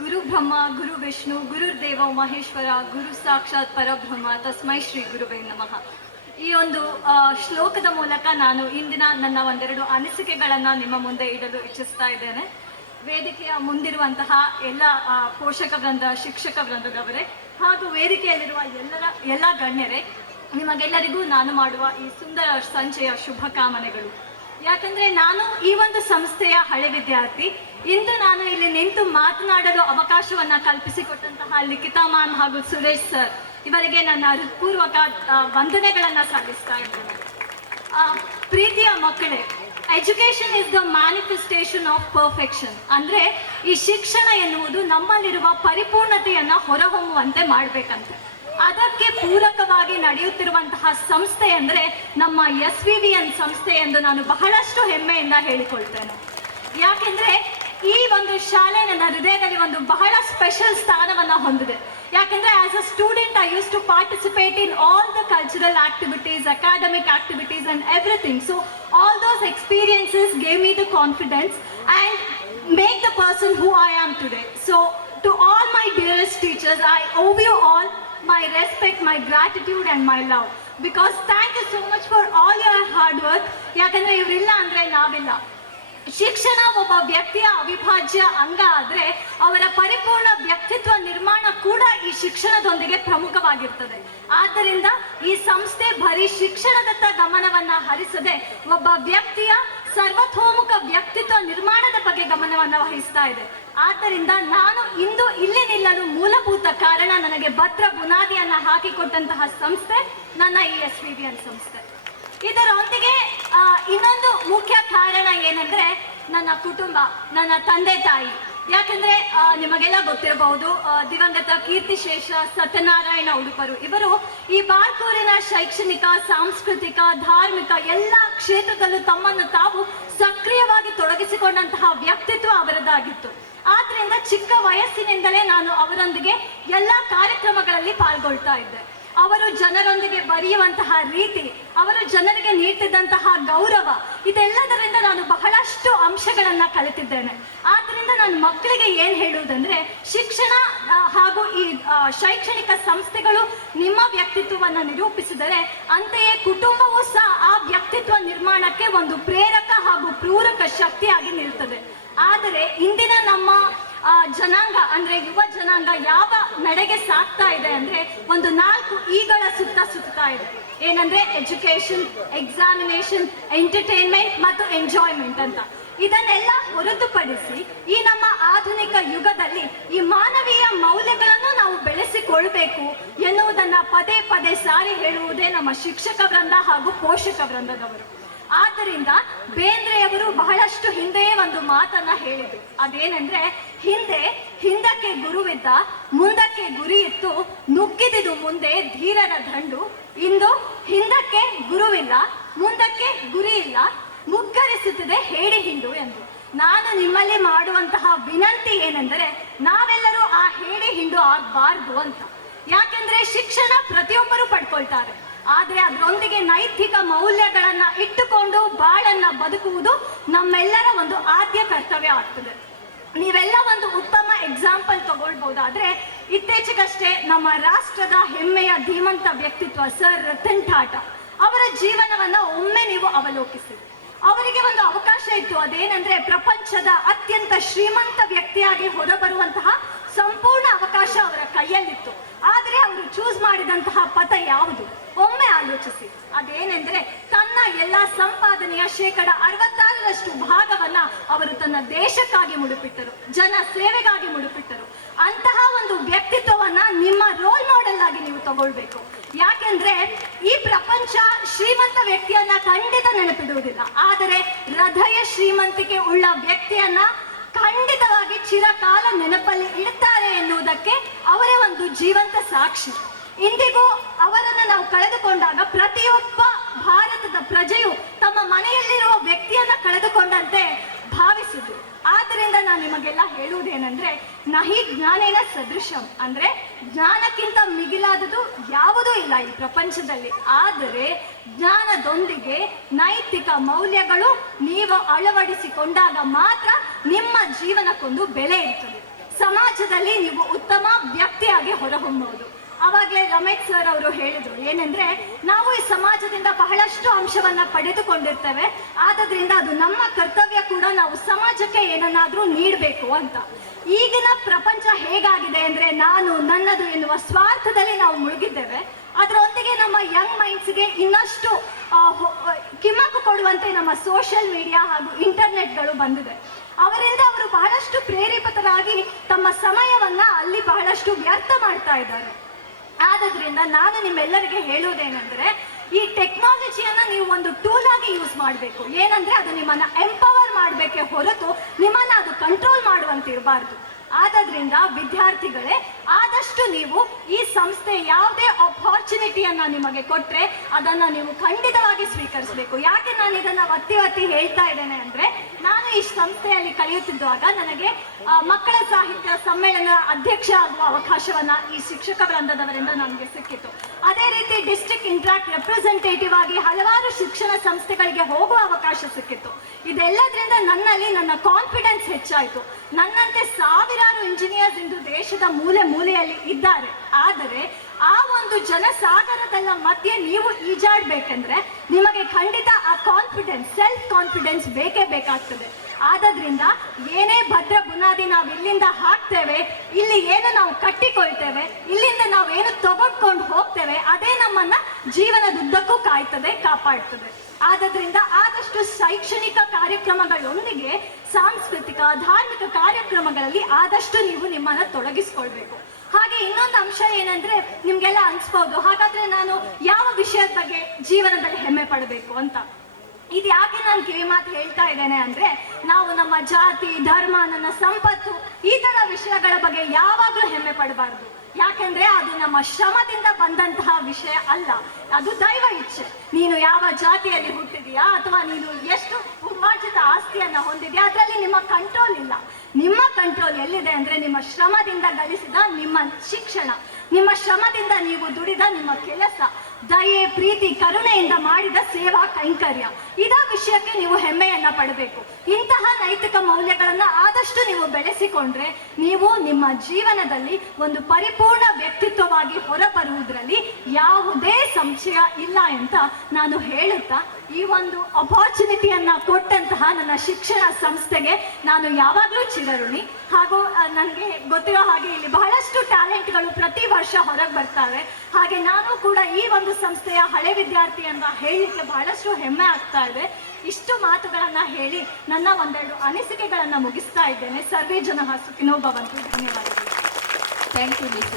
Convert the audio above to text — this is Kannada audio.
ಗುರು ಬ್ರಹ್ಮ ಗುರು ವಿಷ್ಣು ಗುರುರ್ದೇವ ಮಹೇಶ್ವರ, ಗುರು ಸಾಕ್ಷಾತ್ ಪರಬ್ರಹ್ಮ, ತಸ್ಮೈ ಶ್ರೀ ಗುರುವೇ ನಮಃ. ಈ ಒಂದು ಶ್ಲೋಕದ ಮೂಲಕ ನಾನು ಇಂದಿನ ನನ್ನ ಒಂದೆರಡು ಅನಿಸಿಕೆಗಳನ್ನು ನಿಮ್ಮ ಮುಂದೆ ಇಡಲು ಇಚ್ಛಿಸ್ತಾ ಇದ್ದೇನೆ. ವೇದಿಕೆಯ ಮುಂದಿರುವಂತಹ ಎಲ್ಲ ಪೋಷಕ ವೃಂದ, ಶಿಕ್ಷಕ ವೃಂದದವರೇ, ಹಾಗೂ ವೇದಿಕೆಯಲ್ಲಿರುವ ಎಲ್ಲರ, ಎಲ್ಲ ಗಣ್ಯರೇ, ನಿಮಗೆಲ್ಲರಿಗೂ ನಾನು ಮಾಡುವ ಈ ಸುಂದರ ಸಂಚೆಯ ಶುಭ ಕಾಮನೆಗಳು. ಯಾಕಂದ್ರೆ ನಾನು ಈ ಒಂದು ಸಂಸ್ಥೆಯ ಹಳೆ ವಿದ್ಯಾರ್ಥಿ. ಇಂದು ನಾನು ಇಲ್ಲಿ ನಿಂತು ಮಾತನಾಡಲು ಅವಕಾಶವನ್ನ ಕಲ್ಪಿಸಿಕೊಟ್ಟಂತಹ ಲಿಖಿತಾ ಮ್ಯಾಮ್ ಹಾಗೂ ಸುರೇಶ್ ಸರ್ ಇವರಿಗೆ ನನ್ನ ಹೃತ್ಪೂರ್ವಕ ವಂದನೆಗಳನ್ನ ಸಲ್ಲಿಸ್ತಾ ಇದ್ದೇನೆ. ಪ್ರೀತಿಯ ಮಕ್ಕಳೇ education is the manifestation of perfection ಅಂದ್ರೆ ಈ ಶಿಕ್ಷಣ ಎನ್ನುವುದು ನಮ್ಮಲ್ಲಿರುವ ಪರಿಪೂರ್ಣತೆಯನ್ನ ಹೊರಹೊಮ್ಮುವಂತೆ ಮಾಡ್ಬೇಕಂತೆ. ಅದಕ್ಕೆ ಪೂರಕವಾಗಿ ನಡೆಯುತ್ತಿರುವಂತಹ ಸಂಸ್ಥೆ ಅಂದ್ರೆ ನಮ್ಮ ಎಸ್ ವಿ ವಿ ಎನ್ ಸಂಸ್ಥೆ ಎಂದು ನಾನು ಬಹಳಷ್ಟು ಹೆಮ್ಮೆಯಿಂದ ಹೇಳಿಕೊಳ್ತೇನೆ. ಯಾಕೆಂದ್ರೆ ಈ ಒಂದು ಶಾಲೆ ನನ್ನ ಹೃದಯದಲ್ಲಿ ಒಂದು ಬಹಳ ಸ್ಪೆಷಲ್ ಸ್ಥಾನವನ್ನ ಹೊಂದಿದೆ. ಯಾಕಂದ್ರೆ as a student I use to participate in all the cultural activities academic activities and everything so all those experiences gave me the confidence and make the person who I am today so to all my dearest teachers I owe you all my respect, my gratitude, and my love. Because thank you so much for all your hard work. ಯಾಕಂದ್ರೆ ಇವರಿಲ್ಲ ಅಂದ್ರೆ ನಾವಿಲ್ಲ ಶಿಕ್ಷಣ ಒಬ್ಬ ವ್ಯಕ್ತಿಯ ಅವಿಭಾಜ್ಯ ಅಂಗ ಆದ್ರೆ ಅವರ ಪರಿಪೂರ್ಣ ವ್ಯಕ್ತಿತ್ವ ನಿರ್ಮಾಣ ಕೂಡ ಈ ಶಿಕ್ಷಣದೊಂದಿಗೆ ಪ್ರಮುಖವಾಗಿರ್ತದೆ ಆದ್ದರಿಂದ ಈ ಸಂಸ್ಥೆ ಬರೀ ಶಿಕ್ಷಣದತ್ತ ಗಮನವನ್ನ ಹರಿಸದೆ ಒಬ್ಬ ವ್ಯಕ್ತಿಯ ಸರ್ವತೋಮುಖ ವ್ಯಕ್ತಿತ್ವ ನಿರ್ಮಾಣದ ಬಗ್ಗೆ ಗಮನವನ್ನ ವಹಿಸ್ತಾ ಇದೆ ಆದ್ದರಿಂದ ನಾನು ಇಂದು ನಿಲ್ಲಲು ಮೂಲಭೂತ ಕಾರಣ ನನಗೆ ಭದ್ರ ಬುನಾದಿಯನ್ನ ಹಾಕಿಕೊಟ್ಟಂತಹ ಸಂಸ್ಥೆ ನನ್ನ ಈ ಎಸ್ ವಿ ಸಂಸ್ಥೆ. ಇದರೊಂದಿಗೆ ಇನ್ನೊಂದು ಮುಖ್ಯ ಕಾರಣ ಏನಂದ್ರೆ ನನ್ನ ಕುಟುಂಬ, ನನ್ನ ತಂದೆ ತಾಯಿ. ಯಾಕಂದ್ರೆ ನಿಮಗೆಲ್ಲ ಗೊತ್ತಿರಬಹುದು ದಿವಂಗತ ಕೀರ್ತಿಶೇಷ ಸತ್ಯನಾರಾಯಣ ಉಡುಪರು. ಇವರು ಈ ಬಾರ್ಕೂರಿನ ಶೈಕ್ಷಣಿಕ, ಸಾಂಸ್ಕೃತಿಕ, ಧಾರ್ಮಿಕ ಎಲ್ಲ ಕ್ಷೇತ್ರದಲ್ಲೂ ತಮ್ಮನ್ನು ತಾವು ಸಕ್ರಿಯವಾಗಿ ತೊಡಗಿಸಿಕೊಂಡಂತಹ ವ್ಯಕ್ತಿತ್ವ ಅವರದ್ದಾಗಿತ್ತು ಆದ್ರಿಂದ ಚಿಕ್ಕ ವಯಸ್ಸಿನಿಂದಲೇ ನಾನು ಅವರೊಂದಿಗೆ ಎಲ್ಲ ಕಾರ್ಯಕ್ರಮಗಳಲ್ಲಿ ಪಾಲ್ಗೊಳ್ತಾ ಇದ್ದೆ. ಅವರು ಜನರೊಂದಿಗೆ ಬರೆಯುವಂತಹ ರೀತಿ, ಅವರು ಜನರಿಗೆ ನೀಡಿದಂತಹ ಗೌರವ, ಇದೆಲ್ಲದರಿಂದ ನಾನು ಬಹಳಷ್ಟು ಅಂಶಗಳನ್ನ ಕಲಿತಿದ್ದೇನೆ. ಆದ್ರಿಂದ ನಾನು ಮಕ್ಕಳಿಗೆ ಏನ್ ಹೇಳುವುದಂದ್ರೆ, ಶಿಕ್ಷಣ ಹಾಗೂ ಈ ಶೈಕ್ಷಣಿಕ ಸಂಸ್ಥೆಗಳು ನಿಮ್ಮ ವ್ಯಕ್ತಿತ್ವವನ್ನು ನಿರೂಪಿಸಿದರೆ ಅಂತೆಯೇ ಕುಟುಂಬವೂ ಸಹ ಆ ವ್ಯಕ್ತಿತ್ವ ನಿರ್ಮಾಣಕ್ಕೆ ಒಂದು ಪ್ರೇರಕ ಹಾಗೂ ಪೂರಕ ಶಕ್ತಿಯಾಗಿ ನಿಲ್ತದೆ. ಆದರೆ ಇಂದಿನ ನಮ್ಮ ಜನಾಂಗ, ಅಂದ್ರೆ ಯುವ ಜನಾಂಗ ಯಾವ ನಡೆಗೆ ಸಾಕ್ತಾ ಇದೆ ಅಂದ್ರೆ ಒಂದು ನಾಲ್ಕು ಈಗಳ ಸುತ್ತ ಸುತ್ತಾ ಇದೆ. ಏನಂದ್ರೆ ಎಜುಕೇಶನ್ ಎಕ್ಸಾಮಿನೇಷನ್, ಎಂಟರ್ಟೈನ್ಮೆಂಟ್ ಮತ್ತು ಎಂಜಾಯ್ಮೆಂಟ್ ಅಂತ. ಇದನ್ನೆಲ್ಲ ಹೊರತುಪಡಿಸಿ ಈ ನಮ್ಮ ಆಧುನಿಕ ಯುಗದಲ್ಲಿ ಈ ಮಾನವೀಯ ಮೌಲ್ಯಗಳನ್ನು ನಾವು ಬೆಳೆಸಿಕೊಳ್ಬೇಕು ಎನ್ನುವುದನ್ನ ಪದೇ ಪದೇ ಸಾರಿ ಹೇಳುವುದೇ ನಮ್ಮ ಶಿಕ್ಷಕ ವೃಂದ ಹಾಗೂ ಪೋಷಕ ವೃಂದದವರು. ಆದ್ದರಿಂದ ಬೇಂದ್ರೆಯವರು ಬಹಳಷ್ಟು ಹಿಂದೆಯೇ ಒಂದು ಮಾತನ್ನ ಹೇಳಿದ್ರು. ಅದೇನೆಂದ್ರೆ, ಹಿಂದೆ, ಹಿಂದಕ್ಕೆ ಗುರುವಿದ್ದ, ಮುಂದಕ್ಕೆ ಗುರಿ ಇತ್ತು, ನುಗ್ಗಿದಿದು ಮುಂದೆ ಧೀರರ ದಂಡು, ಇಂದು ಹಿಂದಕ್ಕೆ ಗುರುವಿಲ್ಲ, ಮುಂದಕ್ಕೆ ಗುರಿ ಇಲ್ಲ, ಮುಗ್ಗರಿಸುತ್ತಿದೆ ಹೇಳಿ ಹಿಂಡು ಎಂದು. ನಾನು ನಿಮ್ಮಲ್ಲಿ ಮಾಡುವಂತಹ ವಿನಂತಿ ಏನೆಂದರೆ, ನಾವೆಲ್ಲರೂ ಆ ಹೇಳಿ ಹಿಂಡು ಆಗ್ಬಾರ್ದು ಅಂತ. ಯಾಕೆಂದ್ರೆ ಶಿಕ್ಷಣ ಪ್ರತಿಯೊಬ್ಬರು ಪಡ್ಕೊಳ್ತಾರೆ. ಆದ್ರೆ ಅದರೊಂದಿಗೆ ನೈತಿಕ ಮೌಲ್ಯಗಳನ್ನು ಇಟ್ಟುಕೊಂಡು ಬಾಳನ್ನ ಬದುಕುವುದು ನಮ್ಮೆಲ್ಲರ ಒಂದು ಆದ್ಯ ಕರ್ತವ್ಯ ಆಗ್ತದೆ. ನೀವೆಲ್ಲ ಒಂದು ಉತ್ತಮ ಎಕ್ಸಾಂಪಲ್ ತಗೊಳ್ಬಹುದಾದ್ರೆ ಇತ್ತೀಚೆಗಷ್ಟೇ ನಮ್ಮ ರಾಷ್ಟ್ರದ ಹೆಮ್ಮೆಯ ಧೀಮಂತ ವ್ಯಕ್ತಿತ್ವ ಸರ್ ರತನ್ ಟಾಟಾ ಅವರ ಜೀವನವನ್ನ ಒಮ್ಮೆ ನೀವು ಅವಲೋಕಿಸಿ. ಅವರಿಗೆ ಒಂದು ಅವಕಾಶ ಇತ್ತು, ಅದೇನಂದ್ರೆ ಪ್ರಪಂಚದ ಅತ್ಯಂತ ಶ್ರೀಮಂತ ವ್ಯಕ್ತಿಯಾಗಿ ಹೊರಬರುವಂತಹ ಸಂಪೂರ್ಣ ಅವಕಾಶ ಅವರ ಕೈಯಲ್ಲಿತ್ತು. ಆದರೆ ಅವರು ಚೂಸ್ ಮಾಡಿದಂತಹ ಪಥ ಯಾವುದು? ಆಲೋಚಿಸಿ ಅದೇನೆಂದ್ರೆ ತನ್ನ ಎಲ್ಲ ಸಂಪಾದನೆಯ ಶೇಕಡ ಅರವತ್ತಾರರಷ್ಟು ಭಾಗವನ್ನ ಅವರು ತನ್ನ ದೇಶಕ್ಕಾಗಿ ಮುಡುಪಿಟ್ಟರು, ಜನ ಸೇವೆಗಾಗಿ ಮುಡುಪಿಟ್ಟರು. ಅಂತಹ ಒಂದು ವ್ಯಕ್ತಿತ್ವವನ್ನ ನಿಮ್ಮ ರೋಲ್ ಮಾಡೆಲ್ ಆಗಿ ನೀವು ತಗೊಳ್ಬೇಕು. ಯಾಕೆಂದ್ರೆ ಈ ಪ್ರಪಂಚ ಶ್ರೀಮಂತ ವ್ಯಕ್ತಿಯನ್ನ ಖಂಡಿತ ನೆನಪಿಡುವುದಿಲ್ಲ. ಆದರೆ ಹೃದಯ ಶ್ರೀಮಂತಿಕೆ ಉಳ್ಳ ವ್ಯಕ್ತಿಯನ್ನ ಖಂಡಿತವಾಗಿ ಚಿರಕಾಲ ನೆನಪಲ್ಲಿ ಇಡ್ತಾರೆ ಎನ್ನುವುದಕ್ಕೆ ಅವರೇ ಒಂದು ಜೀವಂತ ಸಾಕ್ಷಿ. ಇಂದಿಗೂ ಅವರನ್ನು ನಾವು ಕಳೆದುಕೊಂಡಾಗ ಪ್ರತಿಯೊಬ್ಬ ಭಾರತದ ಪ್ರಜೆಯು ತಮ್ಮ ಮನೆಯಲ್ಲಿರುವ ವ್ಯಕ್ತಿಯನ್ನ ಕಳೆದುಕೊಂಡಂತೆ ಭಾವಿಸಿದ್ರು. ಆದ್ದರಿಂದ ನಾನು ನಿಮಗೆಲ್ಲ ಹೇಳುವುದೇನೆಂದ್ರೆ, ನಹಿ ಜ್ಞಾನೇನ ಸದೃಶಂ ಅಂದ್ರೆ ಜ್ಞಾನಕ್ಕಿಂತ ಮಿಗಿಲಾದದು ಯಾವುದೂ ಇಲ್ಲ ಈ ಪ್ರಪಂಚದಲ್ಲಿ. ಆದರೆ ಜ್ಞಾನದೊಂದಿಗೆ ನೈತಿಕ ಮೌಲ್ಯಗಳು ನೀವು ಅಳವಡಿಸಿಕೊಂಡಾಗ ಮಾತ್ರ ನಿಮ್ಮ ಜೀವನಕ್ಕೊಂದು ಬೆಲೆ ಇರ್ತದೆ. ಸಮಾಜದಲ್ಲಿ ನೀವು ಉತ್ತಮ ವ್ಯಕ್ತಿಯಾಗಿ ಹೊರಹೊಮ್ಮಬಹುದು ಅವಾಗಲೇ ರಮೇಶ್ ಸರ್ ಅವರು ಹೇಳಿದ್ರು ಏನಂದ್ರೆ, ನಾವು ಈ ಸಮಾಜದಿಂದ ಬಹಳಷ್ಟು ಅಂಶವನ್ನ ಪಡೆದುಕೊಂಡಿರ್ತೇವೆ. ಆದ್ರಿಂದ ಅದು ನಮ್ಮ ಕರ್ತವ್ಯ ಕೂಡ ನಾವು ಸಮಾಜಕ್ಕೆ ಏನನ್ನಾದ್ರೂ ನೀಡಬೇಕು ಅಂತ. ಈಗಿನ ಪ್ರಪಂಚ ಹೇಗಾಗಿದೆ ಅಂದ್ರೆ, ನಾನು ನನ್ನದು ಎನ್ನುವ ಸ್ವಾರ್ಥದಲ್ಲಿ ನಾವು ಮುಳುಗಿದ್ದೇವೆ. ಅದರೊಂದಿಗೆ ನಮ್ಮ ಯಂಗ್ ಮೈಂಡ್ಸ್ಗೆ ಇನ್ನಷ್ಟು ಕಿಮ್ಮಕ್ಕು ಕೊಡುವಂತೆ ನಮ್ಮ ಸೋಷಿಯಲ್ ಮೀಡಿಯಾ ಹಾಗೂ ಇಂಟರ್ನೆಟ್ಗಳು ಬಂದಿದೆ. ಅವರಿಂದ ಅವರು ಬಹಳಷ್ಟು ಪ್ರೇರೇಪಿತರಾಗಿ ತಮ್ಮ ಸಮಯವನ್ನ ಅಲ್ಲಿ ಬಹಳಷ್ಟು ವ್ಯರ್ಥ ಮಾಡ್ತಾ ಇದ್ದಾರೆ. ಆದ್ರಿಂದ ನಾನು ನಿಮ್ಮೆಲ್ಲರಿಗೆ ಹೇಳುವುದೇನೆಂದ್ರೆ, ಈ ಟೆಕ್ನಾಲಜಿಯನ್ನ ನೀವು ಒಂದು ಟೂಲ್ ಆಗಿ ಯೂಸ್ ಮಾಡಬೇಕು. ಏನಂದ್ರೆ ಅದು ನಿಮ್ಮನ್ನ ಎಂಪವರ್ ಮಾಡಬೇಕೆ ಹೊರತು ನಿಮ್ಮನ್ನ ಅದು ಕಂಟ್ರೋಲ್ ಮಾಡುವಂತಿರಬಾರ್ದು. ಆದ್ರಿಂದ ವಿದ್ಯಾರ್ಥಿಗಳೇ, ಆದಷ್ಟು ನೀವು ಈ ಸಂಸ್ಥೆ ಯಾವುದೇ ಅಪಾರ್ಚುನಿಟಿಯನ್ನ ನಿಮಗೆ ಕೊಟ್ಟರೆ ಅದನ್ನ ನೀವು ಖಂಡಿತವಾಗಿ ಸ್ವೀಕರಿಸಬೇಕು. ಯಾಕೆ ನಾನು ಇದನ್ನ ಒತ್ತಿ ಒತ್ತಿ ಹೇಳ್ತಾ ಇದ್ದೇನೆ ಅಂದ್ರೆ, ನಾನು ಈ ಸಂಸ್ಥೆಯಲ್ಲಿ ಕಲಿಯುತ್ತಿದ್ದಾಗ ನನಗೆ ಮಕ್ಕಳ ಸಾಹಿತ್ಯ ಸಮ್ಮೇಳನ ಅಧ್ಯಕ್ಷ ಆಗುವ ಅವಕಾಶವನ್ನ ಈ ಶಿಕ್ಷಕ ವೃಂದದವರಿಂದ ನನಗೆ ಸಿಕ್ಕಿತು. ಅದೇ ರೀತಿ ಡಿಸ್ಟ್ರಿಕ್ಟ್ ಇಂಟ್ರಾಕ್ಟ್ ರೆಪ್ರೆಸೆಂಟೇಟಿವ್ ಆಗಿ ಹಲವಾರು ಶಿಕ್ಷಣ ಸಂಸ್ಥೆಗಳಿಗೆ ಹೋಗುವ ಅವಕಾಶ ಸಿಕ್ಕಿತ್ತು ಇದೆಲ್ಲದರಿಂದ ನನ್ನಲ್ಲಿ ನನ್ನ ಕಾನ್ಫಿಡೆನ್ಸ್ ಹೆಚ್ಚಾಯಿತು. ನನ್ನಂತೆ ಸಾವಿರಾರು ಇಂಜಿನಿಯರ್ಸ್ ಇಂದು ದೇಶದ ಮೂಲೆ ಮೂಲೆಯಲ್ಲಿ ಇದ್ದಾರೆ. ಆದರೆ ಆ ಒಂದು ಜನಸಾಗರದಲ್ಲ ಮಧ್ಯೆ ನೀವು ಈಜಾಡ್ಬೇಕಂದ್ರೆ ನಿಮಗೆ ಖಂಡಿತ ಆ ಕಾನ್ಫಿಡೆನ್ಸ್ ಸೆಲ್ಫ್ ಕಾನ್ಫಿಡೆನ್ಸ್ ಬೇಕೇ ಬೇಕಾಗ್ತದೆ. ಆದ್ರಿಂದ ಏನೇ ಭದ್ರ ಬುನಾದಿ ನಾವು ಇಲ್ಲಿಂದ ಹಾಕ್ತೇವೆ, ಇಲ್ಲಿ ಏನು ನಾವು ಕಟ್ಟಿಕೊಳ್ತೇವೆ, ಇಲ್ಲಿಂದ ನಾವು ಏನು ತಗೊಂಡ್ಕೊಂಡು ಹೋಗ್ತೇವೆ, ಅದೇ ನಮ್ಮನ್ನ ಜೀವನದುದ್ದಕ್ಕೂ ಕಾಯ್ತದೆ, ಕಾಪಾಡ್ತದೆ. ಆದ್ರಿಂದ ಆದಷ್ಟು ಶೈಕ್ಷಣಿಕ ಕಾರ್ಯಕ್ರಮಗಳೊಂದಿಗೆ ಸಾಂಸ್ಕೃತಿಕ, ಧಾರ್ಮಿಕ ಕಾರ್ಯಕ್ರಮಗಳಲ್ಲಿ ಆದಷ್ಟು ನೀವು ನಿಮ್ಮನ್ನ ತೊಡಗಿಸ್ಕೊಳ್ಬೇಕು. ಹಾಗೆ ಇನ್ನೊಂದು ಅಂಶ ಏನಂದ್ರೆ ನಿಮ್ಗೆಲ್ಲ ಅನ್ಸ್ಬೋದು. ಹಾಗಾದ್ರೆ ನಾನು ಯಾವ ವಿಷಯದ ಬಗ್ಗೆ ಜೀವನದಲ್ಲಿ ಹೆಮ್ಮೆ ಪಡಬೇಕು ಅಂತ? ಇದು ಯಾಕೆ ನಾನು ಕಿವಿ ಮಾತು ಹೇಳ್ತಾ ಇದ್ದೇನೆ ಅಂದ್ರೆ ನಾವು ನಮ್ಮ ಜಾತಿ, ಧರ್ಮ, ನನ್ನ ಸಂಪತ್ತು ಈ ತರ ವಿಷಯಗಳ ಬಗ್ಗೆ ಯಾವಾಗಲೂ ಹೆಮ್ಮೆ ಪಡಬಾರ್ದು. ಯಾಕೆಂದ್ರೆ ಅದು ನಮ್ಮ ಶ್ರಮದಿಂದ ಬಂದಂತಹ ವಿಷಯ ಅಲ್ಲ. ಅದು ದೈವ ಇಚ್ಛೆ. ನೀನು ಯಾವ ಜಾತಿಯಲ್ಲಿ ಹುಟ್ಟಿದೀಯಾ ಅಥವಾ ನೀನು ಎಷ್ಟು ಪೂರ್ವಾರ್ಜಿತ ಆಸ್ತಿಯನ್ನ ಹೊಂದಿದೆಯಾ ಅದರಲ್ಲಿ ನಿಮ್ಮ ಕಂಟ್ರೋಲ್ ಇಲ್ಲ. ನಿಮ್ಮ ಕಂಟ್ರೋಲ್ ಎಲ್ಲಿದೆ ಅಂದ್ರೆ ನಿಮ್ಮ ಶ್ರಮದಿಂದ ಗಳಿಸಿದ ನಿಮ್ಮ ಶಿಕ್ಷಣ. ನಿಮ್ಮ ಶ್ರಮದಿಂದ ನೀವು ದುಡಿದ ನಿಮ್ಮ ಕೆಲಸ. ದಯೆ, ಪ್ರೀತಿ, ಕರುಣೆಯಿಂದ ಮಾಡಿದ ಸೇವಾ ಕೈಂಕರ್ಯ. ಇದ ವಿಷಯಕ್ಕೆ ನೀವು ಹೆಮ್ಮೆಯನ್ನ ಪಡಬೇಕು. ಇಂತಹ ನೈತಿಕ ಮೌಲ್ಯಗಳನ್ನ ಆದಷ್ಟು ನೀವು ಬೆಳೆಸಿಕೊಂಡ್ರೆ ನೀವು ನಿಮ್ಮ ಜೀವನದಲ್ಲಿ ಒಂದು ಪರಿಪೂರ್ಣ ವ್ಯಕ್ತಿತ್ವವಾಗಿ ಹೊರಬರುವುದರಲ್ಲಿ ಯಾವುದೇ ಸಂಶಯ ಇಲ್ಲ ಅಂತ ನಾನು ಹೇಳುತ್ತಾ, ಈ ಒಂದು ಅಪಾರ್ಚುನಿಟಿಯನ್ನು ಕೊಟ್ಟಂತಹ ನನ್ನ ಶಿಕ್ಷಣ ಸಂಸ್ಥೆಗೆ ನಾನು ಯಾವಾಗಲೂ ಚಿರಋಣಿ. ಹಾಗೂ ನನಗೆ ಗೊತ್ತಿರೋ ಹಾಗೆ ಇಲ್ಲಿ ಬಹಳಷ್ಟು ಟ್ಯಾಲೆಂಟ್ಗಳು ಪ್ರತಿ ವರ್ಷ ಹೊರಗೆ ಬರ್ತಾರೆ ಹಾಗೆ ನಾನು ಕೂಡ ಈ ಒಂದು ಸಂಸ್ಥೆಯ ಹಳೆ ವಿದ್ಯಾರ್ಥಿ ಅಂತ ಹೇಳಲಿಕ್ಕೆ ಬಹಳಷ್ಟು ಹೆಮ್ಮೆ ಆಗ್ತಾ ಇದೆ. ಇಷ್ಟು ಮಾತುಗಳನ್ನು ಹೇಳಿ ನನ್ನ ಒಂದೆರಡು ಅನಿಸಿಕೆಗಳನ್ನು ಮುಗಿಸ್ತಾ ಇದ್ದೇನೆ. ಸರ್ವೇ ಜನ ಸುಖಿನೋ ಭವಂತು ಧನ್ಯವಾದಗಳು. Thank you miss